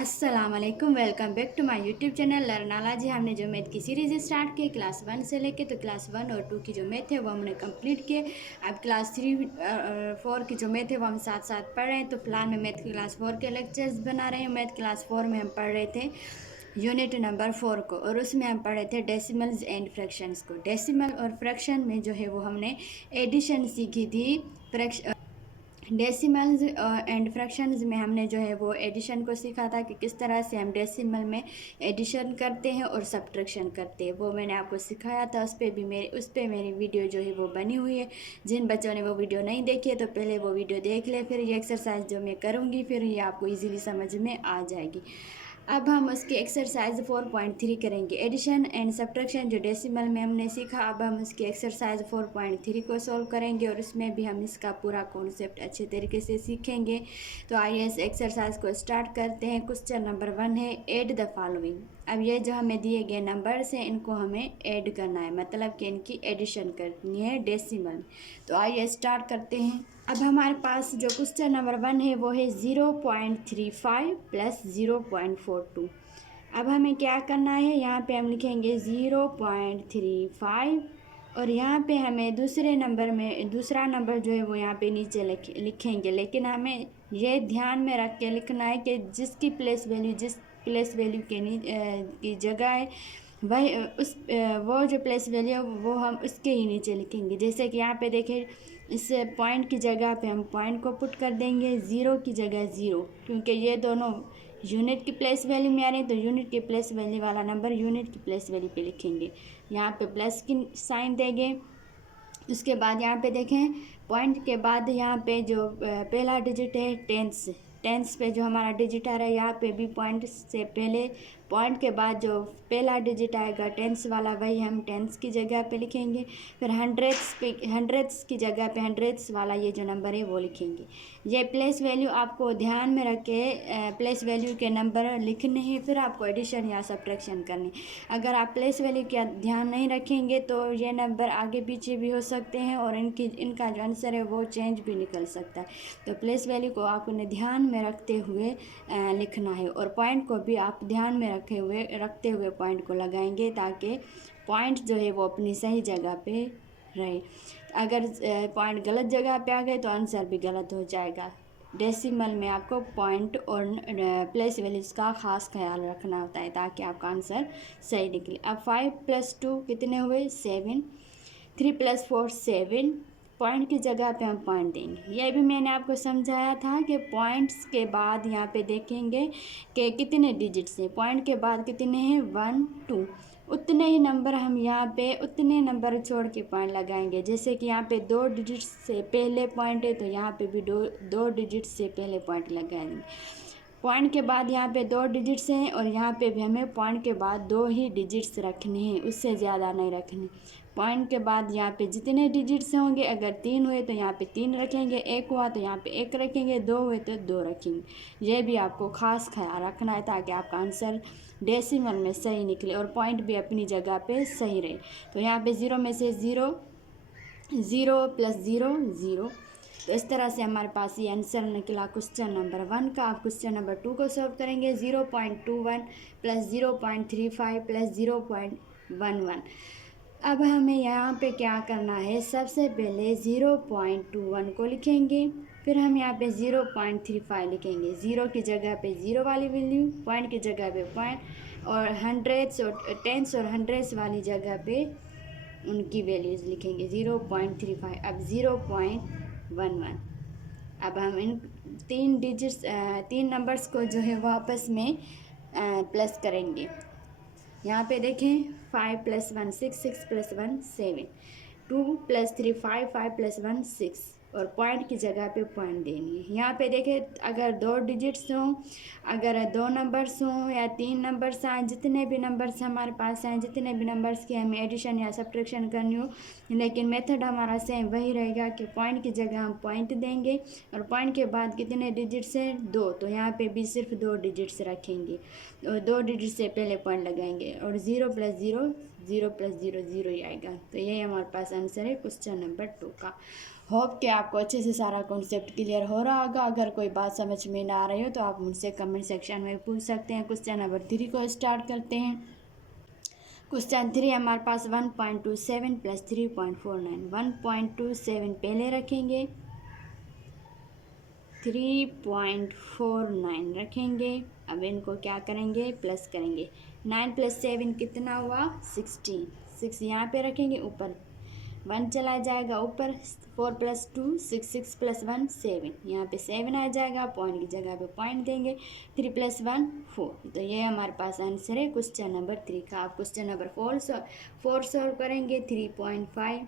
अस्सलाम वालेकुम, welcome back to my YouTube channel लर्नाला। जी हमने जो मैथ की सीरीज़ स्टार्ट की क्लास 1 से लेके, तो क्लास 1 और 2 की जो मैथ है वो हमने कंप्लीट किए। अब क्लास 3 4 की जो मैथ है वो हम साथ साथ पढ़ रहे हैं। तो फिलहाल मैं मैथ की क्लास 4 के लेक्चर्स बना रही हूँ। मैथ क्लास 4 में हम पढ़ रहे थे यूनिट नंबर 4 को, और उसमें हम पढ़ रहे थे डेसिमल्स एंड फ्रैक्शंस को। डेसिमल और फ्रैक्शन में जो है वो हमने एडिशन सीखी थी। डेसिमल्स एंड फ्रैक्शंस में हमने जो है वो एडिशन को सीखा था कि किस तरह से हम डेसिमल में एडिशन करते हैं और सब्ट्रैक्शन करते हैं। वो मैंने आपको सिखाया था। उस पर मेरी वीडियो जो है वो बनी हुई है। जिन बच्चों ने वो वीडियो नहीं देखी है तो पहले वो वीडियो देख ले, फिर ये एक्सरसाइज जो मैं करूँगी फिर ये आपको ईजीली समझ में आ जाएगी। अब हम उसकी एक्सरसाइज 4.3 करेंगे। एडिशन एंड सब्ट्रैक्शन जो डेसिमल में हमने सीखा, अब हम उसकी एक्सरसाइज 4.3 को सॉल्व करेंगे और उसमें भी हम इसका पूरा कॉन्सेप्ट अच्छे तरीके से सीखेंगे। तो आइए इस एक्सरसाइज को स्टार्ट करते हैं। क्वेश्चन नंबर 1 है ऐड द फॉलोइंग। अब ये जो हमें दिए गए नंबर्स हैं इनको हमें ऐड करना है, मतलब कि इनकी एडिशन करनी है डेसिमल में। तो आइए स्टार्ट करते हैं। अब हमारे पास जो क्वेश्चन नंबर 1 है वो है 0.35 प्लस 0.42। अब हमें क्या करना है, यहाँ पे हम लिखेंगे 0.35 और यहाँ पे हमें दूसरे नंबर में दूसरा नंबर जो है वो यहाँ पे नीचे लिखेंगे। लेकिन हमें ये ध्यान में रख के लिखना है कि जिस प्लेस वैल्यू की जगह है वही वो जो प्लेस वैल्यू है वो हम उसके ही नीचे लिखेंगे। जैसे कि यहाँ पे देखें, इस पॉइंट की जगह पे हम पॉइंट को पुट कर देंगे, ज़ीरो की जगह ज़ीरो, क्योंकि ये दोनों यूनिट की प्लेस वैल्यू में आ रही है। तो यूनिट की प्लेस वैल्यू वाला नंबर यूनिट की प्लेस वैल्यू पे लिखेंगे। यहाँ पे प्लस की साइन देंगे। उसके बाद यहाँ पे देखें, पॉइंट के बाद यहाँ पे जो पहला डिजिट है टेंस पे जो हमारा डिजिट आ रहा है, यहाँ पे भी पॉइंट से पहले पॉइंट के बाद जो पहला डिजिट आएगा टेंस वाला, वही हम टेंस की जगह पे लिखेंगे। फिर हंड्रेड्स की जगह पे हंड्रेड्स वाला ये जो नंबर है वो लिखेंगे। ये प्लेस वैल्यू आपको ध्यान में रख के प्लेस वैल्यू के नंबर लिखने हैं, फिर आपको एडिशन या सब्ट्रैक्शन करनी। अगर आप प्लेस वैल्यू का ध्यान नहीं रखेंगे तो ये नंबर आगे पीछे भी हो सकते हैं और इनका जो आंसर है वो चेंज भी निकल सकता है। तो प्लेस वैल्यू को आपने ध्यान में रखते हुए लिखना है, और पॉइंट को भी आप ध्यान में रखते हुए पॉइंट को लगाएंगे, ताकि पॉइंट जो है वो अपनी सही जगह पे रहे। अगर पॉइंट गलत जगह पे आ गए तो आंसर भी गलत हो जाएगा। डेसिमल में आपको पॉइंट और प्लेस वैल्यूज़ का ख़ास ख्याल रखना होता है ताकि आपका आंसर सही निकले। अब 5 + 2 कितने हुए? 7। 3 + 4 7। पॉइंट की जगह पे हम पॉइंट देंगे। यह भी मैंने आपको समझाया था कि पॉइंट्स के बाद यहाँ पे देखेंगे कि कितने डिजिट्स हैं। पॉइंट के बाद कितने हैं? 1 2। उतने ही नंबर हम यहाँ पे उतने नंबर छोड़ के पॉइंट लगाएंगे। जैसे कि यहाँ पे 2 डिजिट्स से पहले पॉइंट है तो यहाँ पे भी दो डिजिट्स से पहले पॉइंट लगाएंगे। पॉइंट के बाद यहाँ पे 2 डिजिट्स हैं और यहाँ पे भी हमें पॉइंट के बाद 2 ही डिजिट्स रखने हैं, उससे ज़्यादा नहीं रखने। पॉइंट के बाद यहाँ पे जितने डिजिट्स होंगे, अगर 3 हुए तो यहाँ पे 3 रखेंगे, 1 हुआ तो यहाँ पे 1 रखेंगे, 2 हुए तो 2 रखेंगे। ये भी आपको ख़ास ख्याल रखना है ताकि आपका आंसर डेसिमल में सही निकले और पॉइंट भी अपनी जगह पे सही रहे। तो यहाँ पे 0 में से 0 0 + 0 0। तो इस तरह से हमारे पास ये आंसर निकला क्वेश्चन नंबर 1 का। आप क्वेश्चन नंबर 2 को सॉल्व करेंगे। 0.21 + 0.35 + 0.11। अब हमें यहाँ पे क्या करना है, सबसे पहले 0.21 को लिखेंगे, फिर हम यहाँ पे 0.35 लिखेंगे। 0 की जगह पे 0 वाली वैल्यू, पॉइंट की जगह पे पॉइंट, और हंड्रेड्स और टेंस और हंड्रेड्स वाली जगह पे उनकी वैल्यूज़ लिखेंगे। 0.35 अब 0.11। अब हम इन तीन नंबर्स को जो है वो आपस में प्लस करेंगे। यहाँ पे देखें, 5 + 1 6, 6 + 1 7, 2 + 3 5, 5 + 1 6, और पॉइंट की जगह पे पॉइंट देनी है। यहाँ पे देखें, अगर 2 डिजिट्स हों, अगर 2 नंबर्स हों या 3 नंबर्स आए, जितने भी नंबर्स हमारे पास आए, जितने भी नंबर्स की हमें एडिशन या सब्ट्रैक्शन करनी हो, लेकिन मेथड हमारा सेम वही रहेगा कि पॉइंट की जगह हम पॉइंट देंगे और पॉइंट के बाद कितने डिजिट्स हैं? 2। तो यहाँ पे भी सिर्फ 2 डिजिट्स रखेंगे और 2 डिजिट से पहले पॉइंट लगाएंगे, और 0 + 0 0 + 0 0 ही आएगा। तो यही हमारे पास आंसर है क्वेश्चन नंबर 2 का। होप कि आपको अच्छे से सारा कॉन्सेप्ट क्लियर हो रहा होगा। अगर कोई बात समझ में ना आ रही हो तो आप मुझसे कमेंट सेक्शन में पूछ सकते हैं। क्वेश्चन नंबर 3 को स्टार्ट करते हैं। क्वेश्चन 3 हमारे पास 1.27 + 3.49। 1.27 पहले रखेंगे, 3.49 रखेंगे। अब इनको क्या करेंगे, प्लस करेंगे। 9 + 7 कितना हुआ, 16। 6 यहाँ पे रखेंगे, ऊपर 1 चला जाएगा ऊपर। 4 + 2 6, 6 + 1 7, यहाँ पे 7 आ जाएगा, पॉइंट की जगह पे पॉइंट देंगे। 3 + 1 4। तो ये हमारे पास आंसर है क्वेश्चन नंबर 3 का। आप क्वेश्चन नंबर 4 सॉल्व करेंगे। 3.5,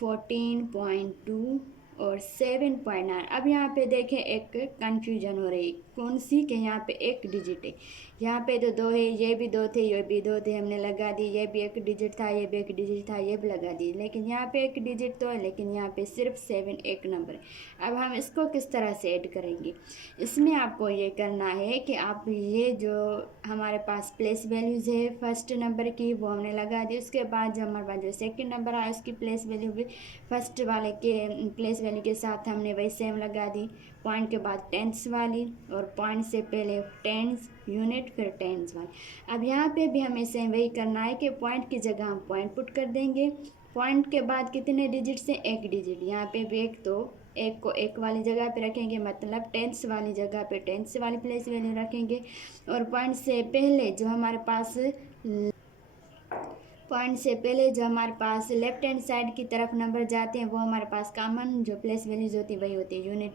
14.2 और 7.9। अब यहाँ पे देखें एक कन्फ्यूजन हो रही है, कौन सी के यहाँ पे एक डिजिट है, यहाँ पे तो 2 है, ये भी 2 थे, ये भी 2 थे, हमने लगा दी। ये भी एक डिजिट था, ये भी एक डिजिट था, ये भी लगा दी। लेकिन यहाँ पे एक डिजिट तो है, लेकिन यहाँ पे सिर्फ 7 एक नंबर है। अब हम इसको किस तरह से ऐड करेंगे, इसमें आपको ये करना है कि आप ये जो हमारे पास प्लेस वैल्यूज़ है फर्स्ट नंबर की, वो हमने लगा दी। उसके बाद जो हमारे पास जो सेकंड नंबर आया उसकी प्लेस वैल्यू भी फर्स्ट वाले के प्लेस वैल्यू के साथ हमने वही सेम लगा दी। पॉइंट के बाद टेंस वाली, और पॉइंट से पहले टेंस यूनिट, फिर टेंस वाली। अब यहाँ पे भी हमें सेम वही करना है कि पॉइंट की जगह हम पॉइंट पुट कर देंगे। पॉइंट के बाद कितने डिजिट से, एक डिजिट, यहाँ पे भी एक, तो एक को एक वाली जगह पे रखेंगे, मतलब टेंस वाली जगह पे टेंस वाली प्लेस वैल्यू रखेंगे। और पॉइंट से पहले जो हमारे पास लेफ्ट हैंड साइड की तरफ नंबर जाते हैं, वो हमारे पास कॉमन जो प्लेस वैल्यूज होती है वही होती है, यूनिट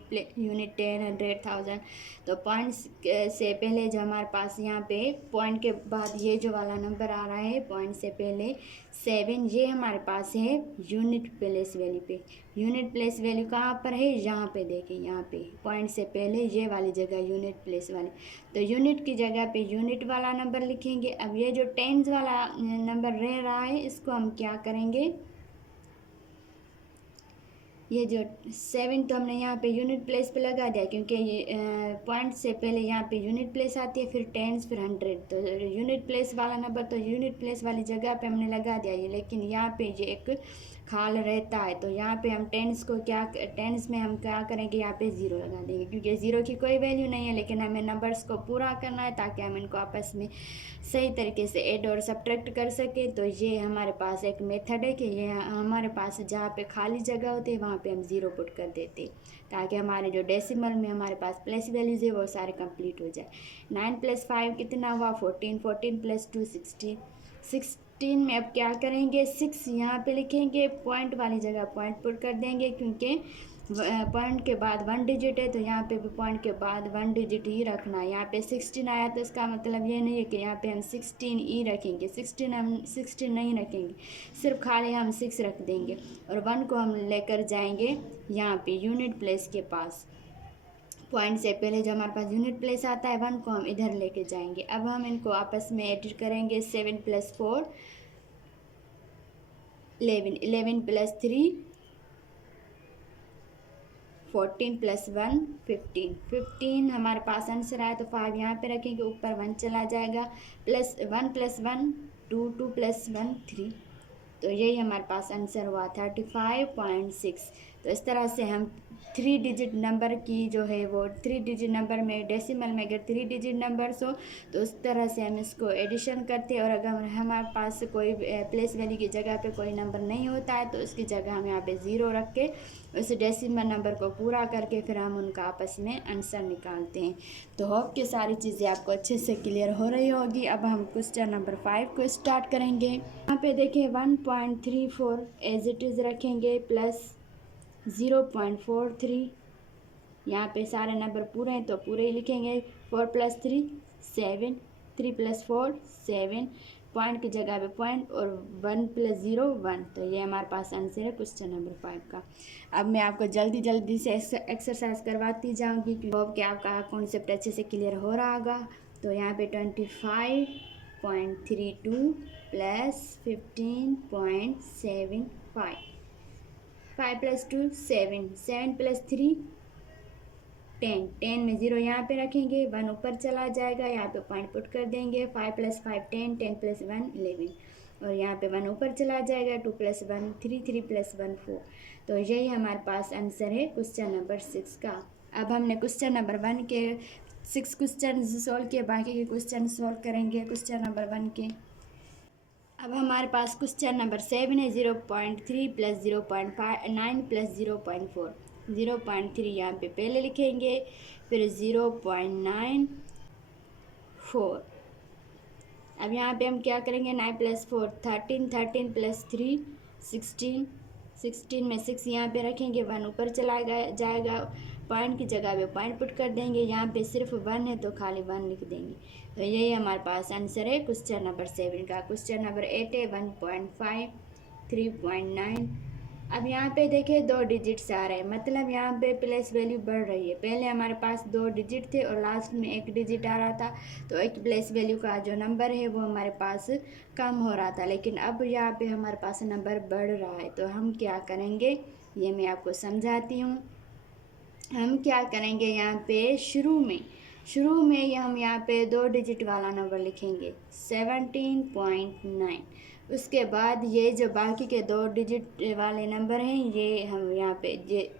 10, 100, 1000। तो पॉइंट से पहले जो हमारे पास यहाँ पे पॉइंट के बाद ये जो वाला नंबर आ रहा है पॉइंट से पहले 7, ये हमारे पास है यूनिट प्लेस वैल्यू पे। यूनिट प्लेस वैल्यू कहाँ पर है, यहाँ पे देखें, यहाँ पे पॉइंट से पहले ये वाली जगह यूनिट प्लेस वाली। तो यूनिट की जगह पे यूनिट वाला नंबर लिखेंगे। अब ये जो टेंस वाला नंबर रह रहा है इसको हम क्या करेंगे, ये जो 7 तो हमने यहाँ पे यूनिट प्लेस पे लगा दिया, क्योंकि ये पॉइंट से पहले यहाँ पे यूनिट प्लेस आती है, फिर टेंस, फिर 100। तो यूनिट प्लेस वाला नंबर तो यूनिट प्लेस वाली जगह पे हमने लगा दिया ये, लेकिन यहाँ पे ये एक खाल रहता है। तो यहाँ पे हम टेंस में हम क्या करेंगे, यहाँ पे 0 लगा देंगे, क्योंकि 0 की कोई वैल्यू नहीं है, लेकिन हमें नंबर्स को पूरा करना है ताकि हम इनको आपस में सही तरीके से ऐड और सब्ट्रैक्ट कर सके। तो ये हमारे पास एक मेथड है कि ये हमारे पास जहाँ पे खाली जगह होती है वहाँ पे हम 0 पुट कर देते, ताकि हमारे जो डेसिमल में हमारे पास प्लेस वैल्यूज है वो सारे कंप्लीट हो जाए। 9 + 5 कितना हुआ, 14। 14 + 2 16। 16 में अब क्या करेंगे, 6 यहाँ पे लिखेंगे, पॉइंट वाली जगह पॉइंट पुट कर देंगे, क्योंकि पॉइंट के बाद 1 डिजिट है, तो यहाँ पे भी पॉइंट के बाद 1 डिजिट ही रखना है। यहाँ पे 16 आया तो इसका मतलब ये नहीं है कि यहाँ पे हम 16 ही रखेंगे, 16 हम 16 नहीं रखेंगे, सिर्फ खाली हम 6 रख देंगे। और 1 को हम लेकर जाएंगे यहाँ पे यूनिट प्लेस के पास। पॉइंट से पहले जो हमारे पास यूनिट प्लेस आता है 1 को हम इधर लेके जाएंगे। अब हम इनको आपस में एडिट करेंगे। 7 + 4 11, 11 + 3 14 + 1 15। 15 हमारे पास आंसर आया, तो 5 यहाँ पे रखेंगे, ऊपर 1 चला जाएगा, प्लस 1 + 1 2, 2 + 1 3। तो यही हमारे पास आंसर हुआ 35.6। तो इस तरह से हम 3 डिजिट नंबर की जो है वो 3 डिजिट नंबर में डेसिमल में अगर 3 डिजिट नंबर्स हो तो उस तरह से हम इसको एडिशन करते हैं। और अगर हमारे पास कोई प्लेस वैल्यू की जगह पे कोई नंबर नहीं होता है तो उसकी जगह हम यहाँ पे 0 रख के उस डेसिमल नंबर को पूरा करके फिर हम उनका आपस में आंसर निकालते हैं। तो होप कि सारी चीज़ें आपको अच्छे से क्लियर हो रही होगी। अब हम क्वेश्चन नंबर 5 को स्टार्ट करेंगे। यहाँ पे देखिए 1.34 एज इट इज़ रखेंगे, प्लस 0.43, यहाँ पे सारे नंबर पूरे हैं तो पूरे ही लिखेंगे। 4 + 3 7, 3 + 4 7, पॉइंट की जगह पे पॉइंट, और 1 + 0 1। तो ये हमारे पास आंसर है क्वेश्चन नंबर 5 का। अब मैं आपको जल्दी से एक्सरसाइज करवाती जाऊंगी, क्योंकि होप कि आपका कॉन्सेप्ट अच्छे से क्लियर हो रहा होगा। तो यहाँ पे 25.32 + 15.75, 5 + 2 7, 7 + 3 10, 10 में 0 यहाँ पे रखेंगे, 1 ऊपर चला जाएगा, यहाँ पे पॉइंट पुट कर देंगे। 5 + 5 10, 10 + 1 11। और यहाँ पे 1 ऊपर चला जाएगा, 2 + 1 3, 3 + 1 4। तो यही हमारे पास आंसर है क्वेश्चन नंबर 6 का। अब हमने क्वेश्चन नंबर 1 के 6 क्वेश्चन सॉल्व किए, बाकी के क्वेश्चन सॉल्व करेंगे क्वेश्चन नंबर 1 के। अब हमारे पास क्वेश्चन नंबर 7 है, 0.3 + 0.9 + 0.4। 0.3 यहाँ पे पहले लिखेंगे, फिर 0.9 4। अब यहाँ पे हम क्या करेंगे, 9 + 4 13, 13 + 3 16, 16 में 6 यहाँ पे रखेंगे, 1 ऊपर चला जाएगा, पॉइंट की जगह पे पॉइंट पुट कर देंगे, यहाँ पे सिर्फ 1 है तो खाली 1 लिख देंगे। तो यही हमारे पास आंसर है क्वेश्चन नंबर 7 का। क्वेश्चन नंबर 8 है, 1.5 3.9। अब यहाँ पे देखें 2 डिजिट्स आ रहे हैं, मतलब यहाँ पे प्लेस वैल्यू बढ़ रही है। पहले हमारे पास 2 डिजिट थे और लास्ट में 1 डिजिट आ रहा था, तो एक प्लेस वैल्यू का जो नंबर है वो हमारे पास कम हो रहा था, लेकिन अब यहाँ पे हमारे पास नंबर बढ़ रहा है। तो हम क्या करेंगे ये मैं आपको समझाती हूँ। हम क्या करेंगे, यहाँ पे शुरू में हम यहाँ पे 2 डिजिट वाला नंबर लिखेंगे 17.9। उसके बाद ये जो बाकी के 2 डिजिट वाले नंबर हैं ये हम यहाँ पे ये,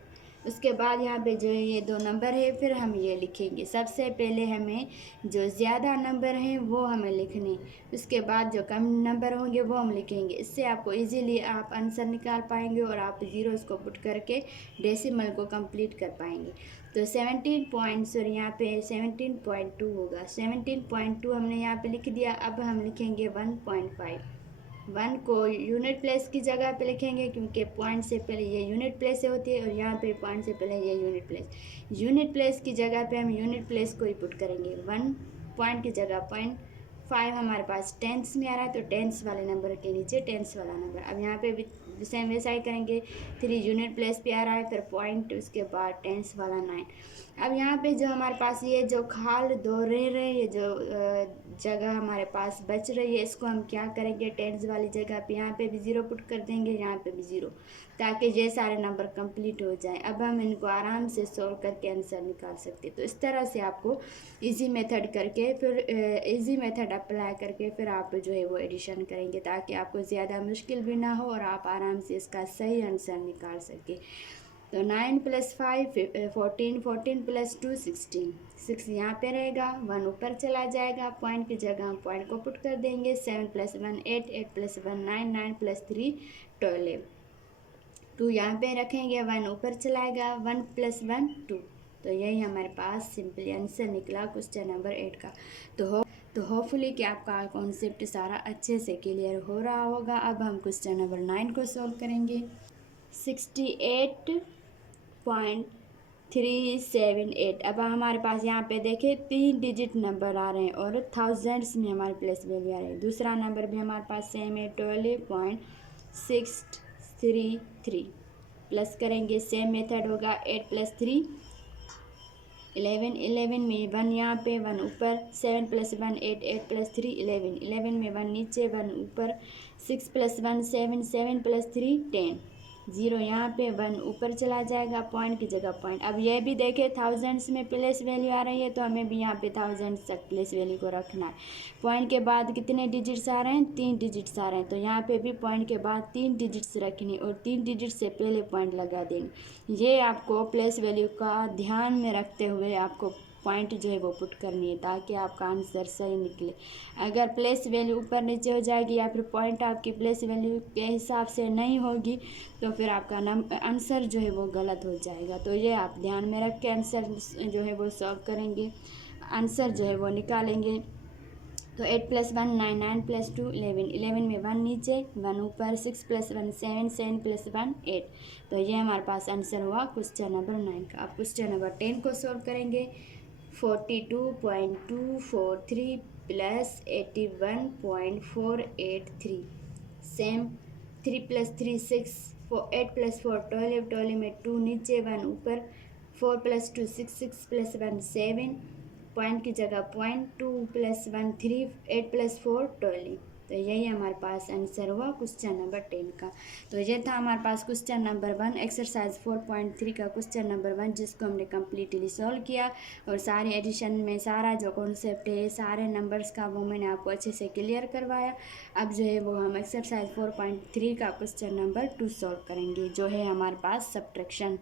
उसके बाद यहाँ पे जो ये 2 नंबर है फिर हम ये लिखेंगे। सबसे पहले हमें जो ज़्यादा नंबर हैं वो हमें लिखने, उसके बाद जो कम नंबर होंगे वो हम लिखेंगे। इससे आपको इजीली आप आंसर निकाल पाएंगे और आप ज़ीरोस को पुट करके डेसिमल को कंप्लीट कर पाएंगे। तो यहाँ पे 17.2 होगा। 17.2 हमने यहाँ पे लिख दिया। अब हम लिखेंगे 1.5। 1 को यूनिट प्लेस की जगह पे लिखेंगे, क्योंकि पॉइंट से पहले ये यूनिट प्लेस होती है और यहाँ पे पॉइंट से पहले ये यूनिट प्लेस की जगह पे हम यूनिट प्लेस को ही पुट करेंगे। 1 पॉइंट की जगह 0.5 हमारे पास टेंस में आ रहा है, तो टेंस वाले नंबर के नीचे टेंस वाला नंबर। अब यहाँ पे भी सेम वैसा ही करेंगे। 3 यूनिट प्लेस पे आ रहा है, फिर पॉइंट, उसके बाद टेंस वाला 9। अब यहाँ पे जो हमारे पास ये जो खाल दो रह रहे, ये जो जगह हमारे पास बच रही है, इसको हम क्या करेंगे, टेंस वाली जगह पे यहाँ पे भी 0 पुट कर देंगे, यहाँ पे भी 0, ताकि ये सारे नंबर कंप्लीट हो जाएं। अब हम इनको आराम से सॉल्व करके आंसर निकाल सकते हैं। तो इस तरह से आपको इजी मेथड करके फिर इजी मेथड अप्लाई करके फिर आप जो है वो एडिशन करेंगे, ताकि आपको ज़्यादा मुश्किल भी ना हो और आप आराम से इसका सही आंसर निकाल सकें। तो 9 + 5 14, 14 + 2 16, 6 यहाँ पे रहेगा, 1 ऊपर चला जाएगा, पॉइंट की जगह हम पॉइंट को पुट कर देंगे। 7 + 1 8, 8 + 1 9, 9 + 3 12, 2 यहाँ पे रखेंगे, 1 ऊपर चलाएगा, 1 + 1 2। तो यही हमारे पास सिंपली आंसर निकला क्वेश्चन नंबर 8 का। तो होपफुली कि आपका कॉन्सेप्ट सारा अच्छे से क्लियर हो रहा होगा। अब हम क्वेश्चन नंबर 9 को सॉल्व करेंगे। 68.378। अब हमारे पास यहाँ पे देखें 3 डिजिट नंबर आ रहे हैं और थाउजेंड्स में हमारे प्लेस वैल्यू आ रही है। दूसरा नंबर भी हमारे पास सेम है, 12.633। प्लस करेंगे, सेम मेथड होगा, 8 + 3 11, 11 में 1 यहाँ पे, 1 ऊपर, 7 + 1 8, 8 + 3 11, 11 में 1 नीचे, 1 ऊपर, 6 + 1 7, 7 + 3 10, 0 यहाँ पे, 1 ऊपर चला जाएगा, पॉइंट की जगह पॉइंट। अब ये भी देखें थाउजेंड्स में प्लेस वैल्यू आ रही है, तो हमें भी यहाँ पे थाउजेंड्स तक प्लेस वैल्यू को रखना है। पॉइंट के बाद कितने डिजिट्स आ रहे हैं, 3 डिजिट्स आ रहे हैं, तो यहाँ पे भी पॉइंट के बाद 3 डिजिट्स रखनी और 3 डिजिट से पहले पॉइंट लगा देंगे। ये आपको प्लेस वैल्यू का ध्यान में रखते हुए आपको पॉइंट जो है वो पुट करनी है, ताकि आपका आंसर सही निकले। अगर प्लेस वैल्यू ऊपर नीचे हो जाएगी या फिर पॉइंट आपकी प्लेस वैल्यू के हिसाब से नहीं होगी, तो फिर आपका आंसर जो है वो गलत हो जाएगा। तो ये आप ध्यान में रख के आंसर जो है वो सॉल्व करेंगे, आंसर जो है वो निकालेंगे। तो 8 + 1 9, 9 + 2 11, 11 में 1 नीचे, 1 ऊपर, 6 + 1 7, 7 + 1 8। तो ये हमारे पास आंसर हुआ क्वेश्चन नंबर 9 का। अब क्वेश्चन नंबर 10 को सॉल्व करेंगे। 42.243 + 81.483। सेम, 3 + 3 6, 8 + 4 12, 12 में 2 नीचे, 1 ऊपर, 4 + 2 6, 6 + 1 7, पॉइंट की जगह पॉइंट, 2 + 1 3, 8 + 4 12। तो यही हमारे पास आंसर हुआ क्वेश्चन नंबर 10 का। तो ये था हमारे पास क्वेश्चन नंबर 1 एक्सरसाइज 4.3 का क्वेश्चन नंबर 1, जिसको हमने कम्प्लीटली सॉल्व किया और सारे एडिशन में सारा जो कॉन्सेप्ट है सारे नंबर्स का वो मैंने आपको अच्छे से क्लियर करवाया। अब जो है वो हम एक्सरसाइज 4.3 का क्वेश्चन नंबर 2 सॉल्व करेंगे, जो है हमारे पास सब्ट्रैक्शन।